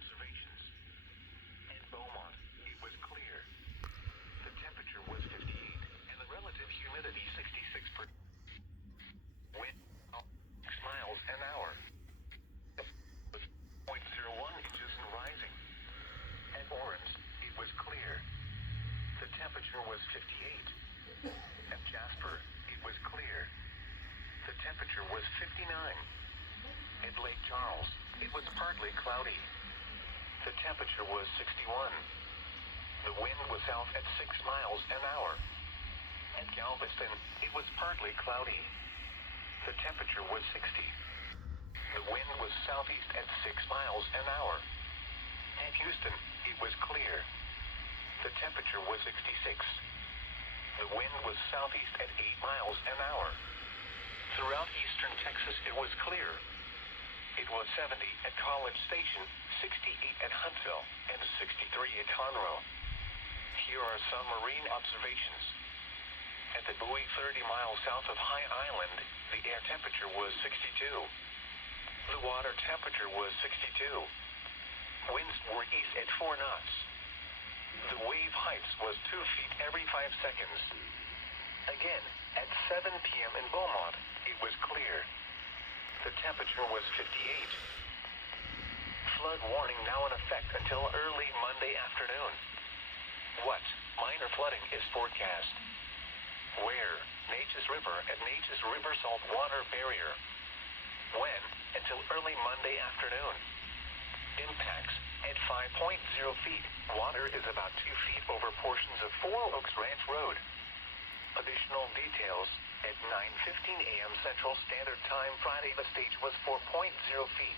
observations. In Beaumont, it was clear. The temperature was 58, and the relative humidity 66%. Wind 6 miles an hour. Was 0.01 inches and rising. At Orange, it was clear. The temperature was 58. At Jasper, it was clear. The temperature was 59. At Lake Charles, it was partly cloudy. The temperature was 61. The wind was south at 6 miles an hour. At Galveston, it was partly cloudy. The temperature was 60. The wind was southeast at 6 miles an hour. At Houston, it was clear. The temperature was 66. The wind was southeast at 8 miles an hour. Throughout eastern Texas, it was clear. It was 70 at College Station, 68 at Huntsville, and 63 at Conroe. Here are some marine observations. At the buoy 30 miles south of High Island, the air temperature was 62. The water temperature was 62. Winds were east at 4 knots. The wave heights was 2 feet every 5 seconds. Again, at 7 p.m. in Beaumont, it was clear. The temperature was 58. Flood warning now in effect until early Monday afternoon. What minor flooding is forecast? Where? Neches River at Neches River saltwater barrier. When? Until early Monday afternoon. Impacts at 5.0 feet. Water is about 2 feet over portions of Four Oaks Ranch Road. Additional details at 9:15 a.m. Central Standard Time Friday. The stage was 4.0 feet.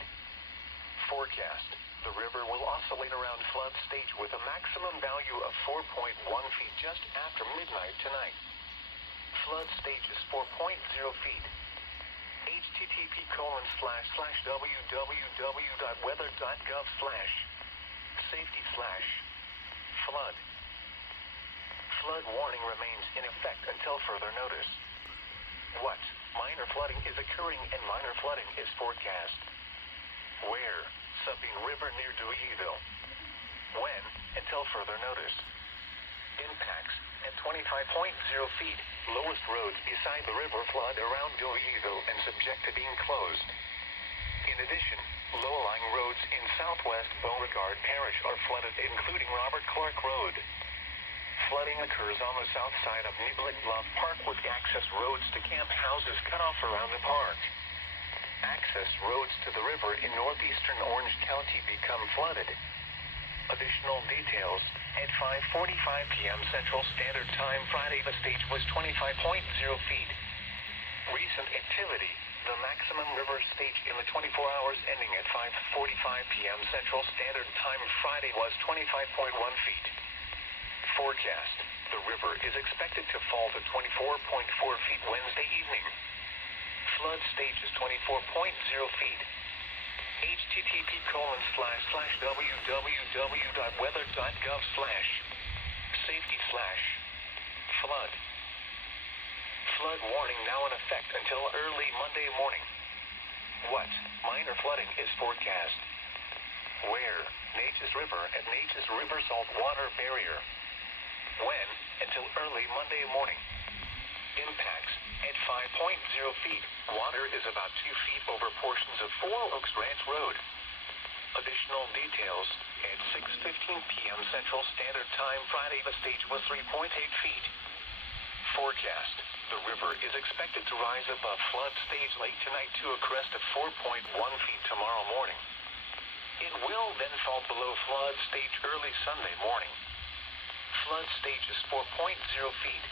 Forecast: the river will oscillate around flood stage with a maximum value of 4.1 feet just after midnight tonight. Flood stage is 4.0 feet. http://www.weather.gov/safety/flood. Flood warning remains in effect until further notice. What minor flooding is occurring and minor flooding is forecast? Where? Sabine River near Deweyville. When? Until further notice. Impacts at 25.0 feet. Lowest roads beside the river flood around Deweyville and subject to being closed. In addition, low-lying roads in southwest Beauregard Parish are flooded, including Robert Clark Road. Flooding occurs on the south side of Niblick Bluff Park with access roads to camp houses cut off around the park. Access roads to the river in northeastern Orange County become flooded. Additional details at 5:45 p.m. Central Standard Time Friday. The stage was 25.0 feet. Recent activity: the maximum river stage in the 24 hours ending at 5:45 p.m. Central Standard Time Friday was 25.1 feet. Forecast: the river is expected to fall to 24.4 feet Wednesday evening. Flood stage is 24.0 feet. http://weather.gov/safety/flood. Flood warning now in effect until early Monday morning. What minor flooding is forecast? Where? Neches River at Neches River saltwater barrier. When? Until early Monday morning. Impacts at 5.0 feet. Water is about 2 feet over portions of Four Oaks Ranch Road. Additional details at 6:15 p.m. Central Standard Time Friday. The stage was 3.8 feet. Forecast: the river is expected to rise above flood stage late tonight to a crest of 4.1 feet tomorrow morning. It will then fall below flood stage early Sunday morning. Flood stage is 4.0 feet.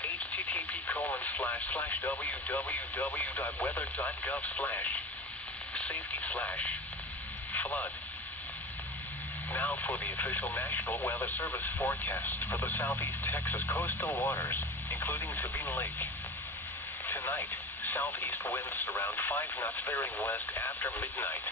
http://www.weather.gov/safety/flood. Now for the official National Weather Service forecast for the southeast Texas coastal waters, including Sabine Lake. Tonight, southeast winds around 5 knots veering west after midnight.